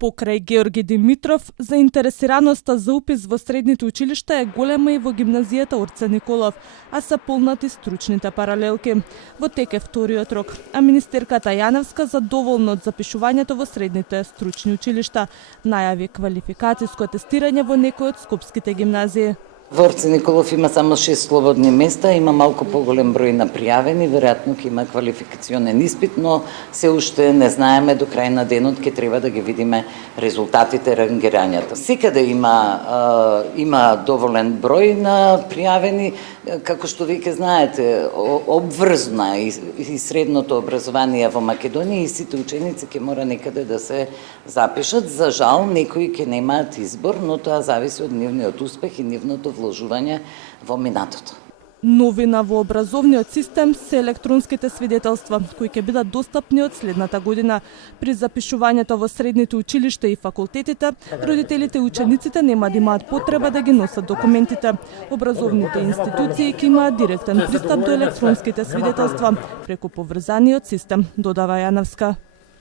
Покрај Георги Димитров, заинтересираноста за упис во средните училишта е голема и во гимназијата Орце Николов, а се полнати стручните паралелки. Во тек е вториот рок, а министерката Јаневска задоволна од запишувањето во средните стручни училишта, најави квалификацијско тестирање во некои од скопските гимназии. Во Орце Николов има само 6 слободни места, има малку поголем број на пријавени, веројатно ќе има квалификационен испит, но се уште не знаеме, до крај на денот ќе треба да ги видиме резултатите, рангирањата. Секаде има доволен број на пријавени, како што веќе знаете, обврзна и средното образование во Македонија и сите ученици ќе мора некаде да се запишат. За жал, некои ќе немаат избор, но тоа зависи од нивниот успех и нивното вложување во минатото. Новина во образовниот систем се електронските свидетелства, кои ќе бидат достапни од следната година. При запишувањето во средните училишта и факултетите, родителите и учениците нема да имаат потреба да ги носат документите. Образовните институции ќе имаат директен пристап до електронските свидетелства преку поврзаниот систем, додава Јаневска.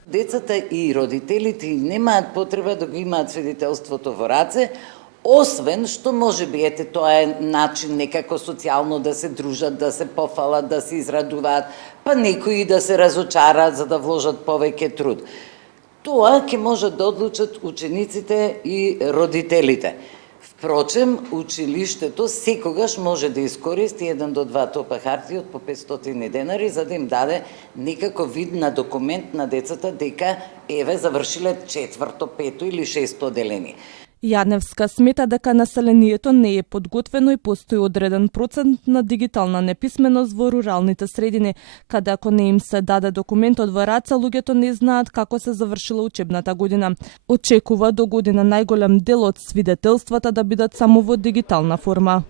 Децата и родителите немаат потреба да го имаат свидетелството во раце, освен што може би тоа е начин некако социјално да се дружат, да се пофалат, да се израдуваат, па некои да се разочараат за да вложат повеќе труд. Тоа ќе можат да одлучат учениците и родителите. Впрочем, училиштето секогаш може да искористи 1 до 2 топа хартија од по 500 денари за да им даде некако вид на документ на децата дека еве завршиле 4-то, 5-то или 6-то одделение. Јаневска смета дека населението не е подготвено и постои одреден процент на дигитална неписменост во руралните средини, каде ако не им се даде документот во раце, луѓето не знаат како се завршила учебната година. Очекува до година најголем дел од свидетелствата да бидат само во дигитална форма.